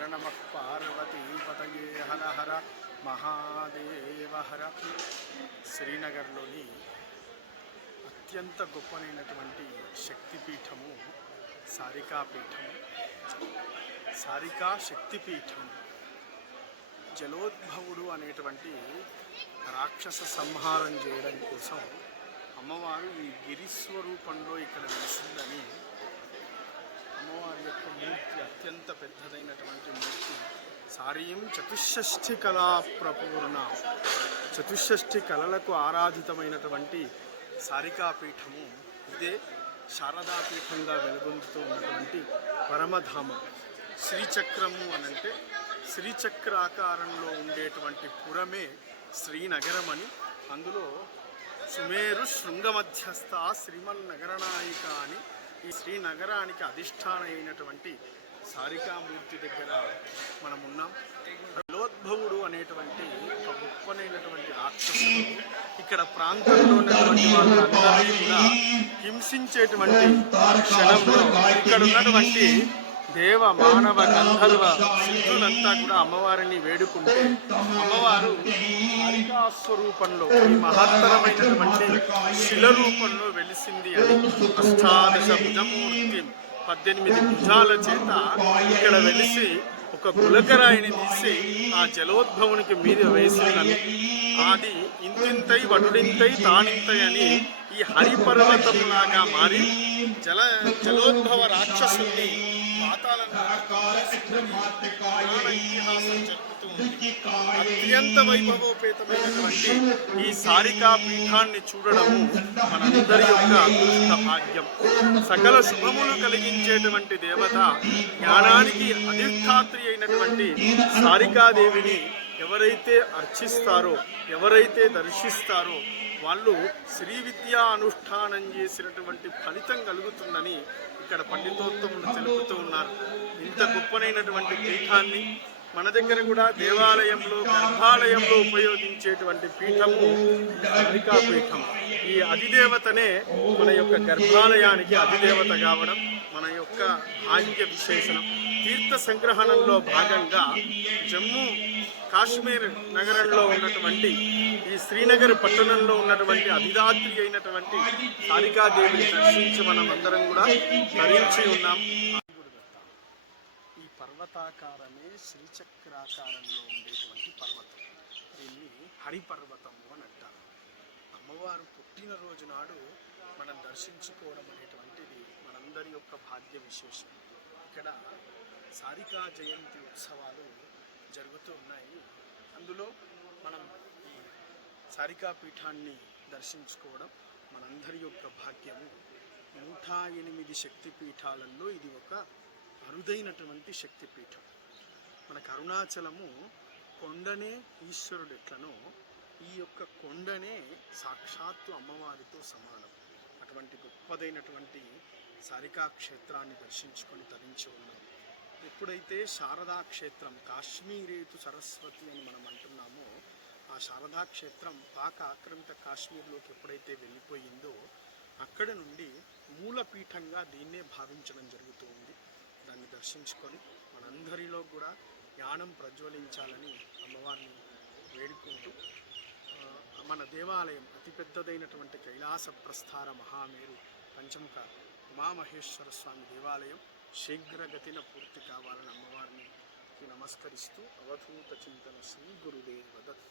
హర నమ పార్వతీపతయే హర హర మహాదేవ హర. శ్రీనగర్లోని అత్యంత గొప్పనైనటువంటి శక్తిపీఠము సారికాపీఠము. సారికా శక్తిపీఠం. జలోద్భవుడు అనేటువంటి రాక్షస సంహారం చేయడం కోసం అమ్మవారు ఈ గిరిస్వరూపంలో ఇక్కడ వెలిసిందని అమ్మవారి యొక్క మూర్తి అత్యంత పెద్దదైనటువంటి మూర్తి. సారీం చతుషష్ఠి కళా ప్రపూర్ణ, చతుషష్ఠి కళలకు ఆరాధితమైనటువంటి సారికాపీఠము. ఇదే శారదాపీఠంగా వెలుగొందుతూ ఉన్నటువంటి పరమధామం. శ్రీచక్రము అనంటే శ్రీచక్ర ఆకారంలో ఉండేటువంటి పురమే శ్రీనగరం అని, అందులో సుమేరు శృంగమధ్యస్థ శ్రీమన్నగరనాయిక అని ఈ శ్రీనగరానికి అధిష్టాన అయినటువంటి సారికామూర్తి దగ్గర మనం ఉన్నాం. జలోద్భవుడు అనేటువంటి ఒక గొప్పనైనటువంటి రాక్షసుడు ఇక్కడ ప్రాంతంలో ఉన్నటువంటి వాళ్ళందరినీ కూడా హింసించేటువంటి క్షణంలో ఇక్కడ ఉన్నటువంటి దేవ మానవ గంధర్వ సిద్ధులంతా కూడా అమ్మవారిని వేడుకుంటే అమ్మవారు సారికాస్వరూపంలో ఈ మహత్తరమైనటువంటి శిల రూపంలో వెలిసింది అని. అష్టాదశ భుజమూర్తి, 18 భుజాల చేత ఇక్కడ వెలిసి ఒక గులకరాయిని తీసి ఆ జలోద్భవునికి మీద వేసిందని. అది ఇంతింతై వటుడింతై తానింతై అని ఈ హరిపర్వతంలాగా మారి జలోద్భవ రాక్షసుని అత్యంత వైభవోపేతమైనటువంటి ఈ సారికా పీఠాన్ని చూడడము మనందరి యొక్క అదృష్ట భాగ్యం. సకల శుభములు కలిగించేటువంటి దేవత, జ్ఞానానికి అధిష్టాత్రి అయినటువంటి సారికాదేవిని ఎవరైతే అర్చిస్తారో, ఎవరైతే దర్శిస్తారో వాళ్ళు శ్రీ విద్యా అనుష్ఠానం చేసినటువంటి ఫలితం కలుగుతుందని ఇక్కడ పండితోత్తములు తెలుపుతూ ఉన్నారు. ఇంత గొప్పనైనటువంటి పీఠాన్ని మన దగ్గర కూడా దేవాలయంలో, గర్భాలయంలో ఉపయోగించేటువంటి పీఠము సారికా పీఠం. ఈ అధిదేవతనే మన యొక్క గర్భాలయానికి అధిదేవత కావడం మన యొక్క భాగ్య విశేషణం. తీర్థ సంగ్రహణంలో భాగంగా జమ్మూ కాశ్మీర్ నగరంలో ఉన్నటువంటి ఈ శ్రీనగర్ పట్టణంలో ఉన్నటువంటి అధిదాత్రి అయినటువంటి సారికాదేవిని దర్శించి మనం అందరం కూడా ధరించి ఉన్నాం. ఈ పర్వతాకారమే శ్రీచక్రాకారంలో ఉండేటువంటి పర్వతం. దీన్ని హరిపర్వతము అని అంటారు. అమ్మవారు పుట్టినరోజు నాడు మనం దర్శించుకోవడం అనేటువంటిది మనందరి యొక్క భాగ్య విశేషం. ఇక్కడ సారికా జయంతి ఉత్సవాలు జరుగుతూ ఉన్నాయి. అందులో మనం ఈ సారికా పీఠాన్ని దర్శించుకోవడం మనందరి యొక్క భాగ్యము. 108 శక్తి పీఠాలలో ఇది ఒక అరుదైనటువంటి శక్తిపీఠం. మనకు అరుణాచలము కొండనే ఈశ్వరుడు ఎట్లనో ఈ యొక్క కొండనే సాక్షాత్తు అమ్మవారితో సమానం. అటువంటి గొప్పదైనటువంటి సారికా క్షేత్రాన్ని దర్శించుకొని తరించి ఉన్నాం. ఎప్పుడైతే శారదా క్షేత్రం, కాశ్మీరేతు సరస్వతి అని మనం అంటున్నామో, ఆ శారదా క్షేత్రం పాక ఆక్రమిత కాశ్మీర్లోకి ఎప్పుడైతే వెళ్ళిపోయిందో అక్కడి నుండి మూలపీఠంగా దీన్నే భావించడం జరుగుతూ ఉంది. దాన్ని దర్శించుకొని మనందరిలో కూడా జ్ఞానం ప్రజ్వలించాలని అమ్మవారిని వేడుకుంటూ మన దేవాలయం అతిపెద్దదైనటువంటి కైలాస ప్రస్థార మహామేరు పంచముఖ ఉమామహేశ్వర స్వామి దేవాలయం శీఘ్రగతిన పూర్తి కావాలని అమ్మవారిని నమస్కరిస్తూ అవధూత చింతన శ్రీ గురుదేవ దత్త.